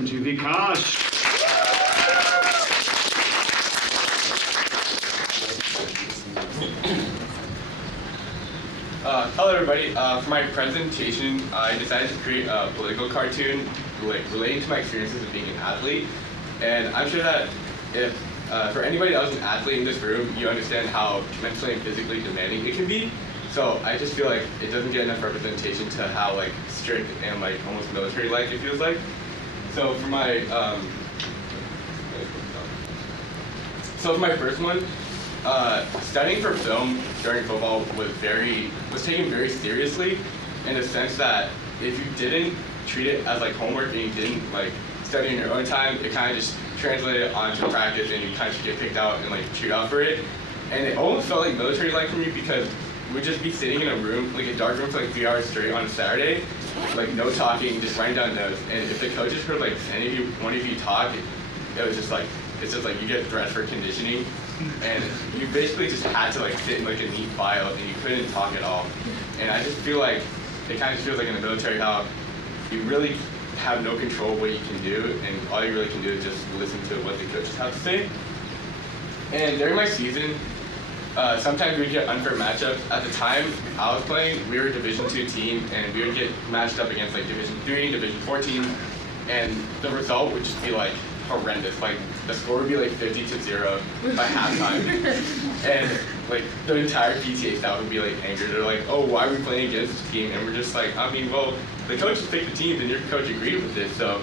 welcome to VikashK. Hello everybody. For my presentation, I decided to create a political cartoon relating to my experiences of being an athlete. And I'm sure that if for anybody else an athlete in this room, you understand how mentally and physically demanding it can be. So I just feel like it doesn't get enough representation to how strict and almost military-like it feels like. So for my first one, studying for film during football was taken very seriously, in the sense that if you didn't treat it as homework and you didn't study in your own time, it kind of just translated onto practice and you kind of just get picked out and chewed out for it. And it almost felt like military-like for me, because we'd just be sitting in a room, a dark room for 3 hours straight on a Saturday, no talking, just writing down notes. And if the coaches heard one of you talk, it was just it's just you get threats for conditioning, and you basically just had to sit in a neat file and you couldn't talk at all. And I just feel like it kind of feels like in the military how you really have no control of what you can do, and all you really can do is just listen to what the coaches have to say. And during my season, sometimes we would get unfair matchups. At the time I was playing, we were a Division II team, and we would get matched up against Division III, Division IV teams, and the result would just be horrendous. The score would be 50-0 by halftime, and the entire PTA staff would be angry. They're oh, why are we playing against this team? And we're just I mean, well, the coaches picked the teams, and your coach agreed with it. So,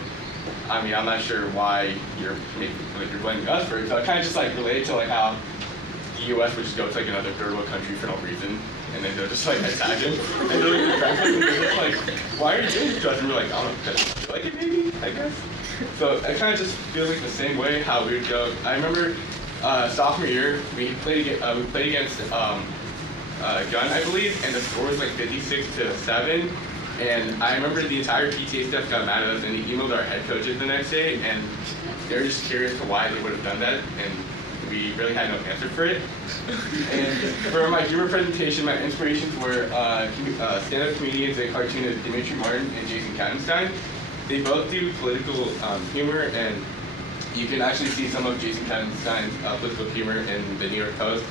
I mean, I'm not sure why you're you're blaming us for it. So I kind of just related to how the U.S. would just go to another third world country for no reason, and then they'll just attack it. And they're just why are you doing this to us? And we're I don't know, because I feel like it maybe, I guess. So it kind of just feels the same way how we would go. I remember sophomore year, we played against Gun, I believe, and the score was 56-7. And I remember the entire PTA staff got mad at us, and he emailed our head coaches the next day, and they were just curious to why they would have done that, and we really had no answer for it. And for my humor presentation, my inspirations were stand-up comedians and cartoonists Dimitri Martin and Jason Kattenstein. They both do political humor, and you can actually see some of Jason Kattenstein's political humor in the New York Post.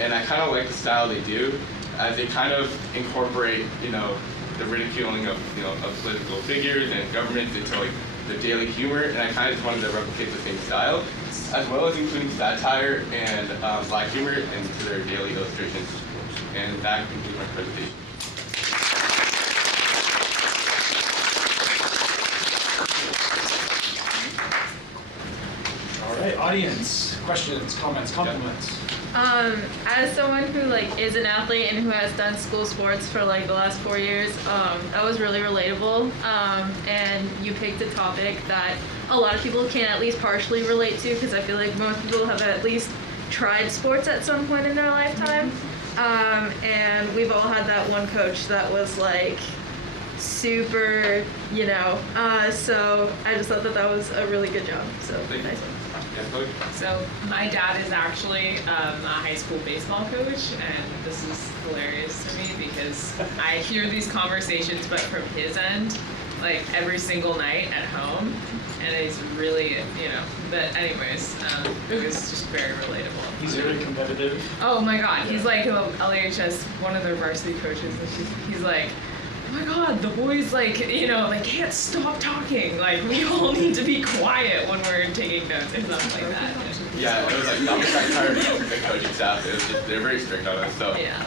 And I kind of like the style they do, as they kind of incorporate, the ridiculing of, of political figures and governments into the daily humor. And I kind of just wanted to replicate the same style, as well as including satire and black humor into their daily illustrations. And that concludes my presentation. All right, audience, questions, comments, compliments. As someone who is an athlete and who has done school sports for the last 4 years, that was really relatable. And you picked a topic that a lot of people can at least partially relate to, because I feel like most people have at least tried sports at some point in their lifetime. And we've all had that one coach that was super, so I just thought that was a really good job. So nice one. So my dad is actually a high school baseball coach, and this is hilarious to me because I hear these conversations, but from his end, every single night at home, and he's really, but anyways, it was just very relatable. He's very competitive. Oh my God, he's LHS, one of their varsity coaches, and he's oh my God, the boys they can't stop talking. We all need to be quiet when we're taking notes or something like that. Yeah, it was that was my entire the coaching staff. It was just, they're very strict on us. So yeah.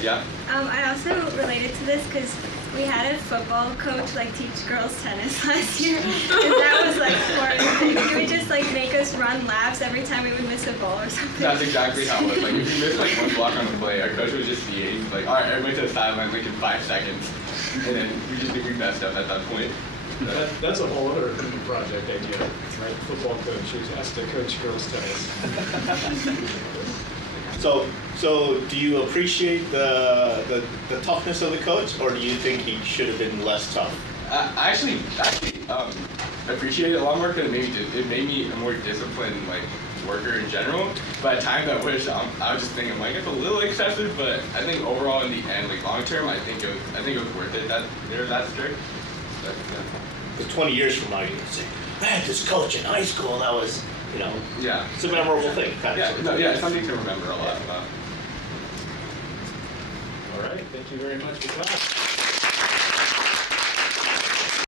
Yeah. I also related to this because we had a football coach teach girls tennis last year, and that was horrific. He would just make us run laps every time we would miss a ball or something. That's exactly how it was. If you missed one block on the play, our coach would just see it. He's all right, everybody to the sideline, in 5 seconds. And then we just think we messed up at that point. That's a whole other project idea, right? Football coach who has to coach girls tennis. So do you appreciate the toughness of the coach, or do you think he should have been less tough? I actually appreciate it a lot more, because it made me a more disciplined worker in general. But at times I wish I was just thinking it's a little excessive, but I think overall in the end, long term, I think it was worth it that they're that strict. But, yeah. Because 20 years from now, you can say, I had this coach in high school that was, you know, Yeah. it's a memorable thing. Kind Yeah, of. no, yeah, it's something to remember a lot about. All right, thank you very much, Vikash.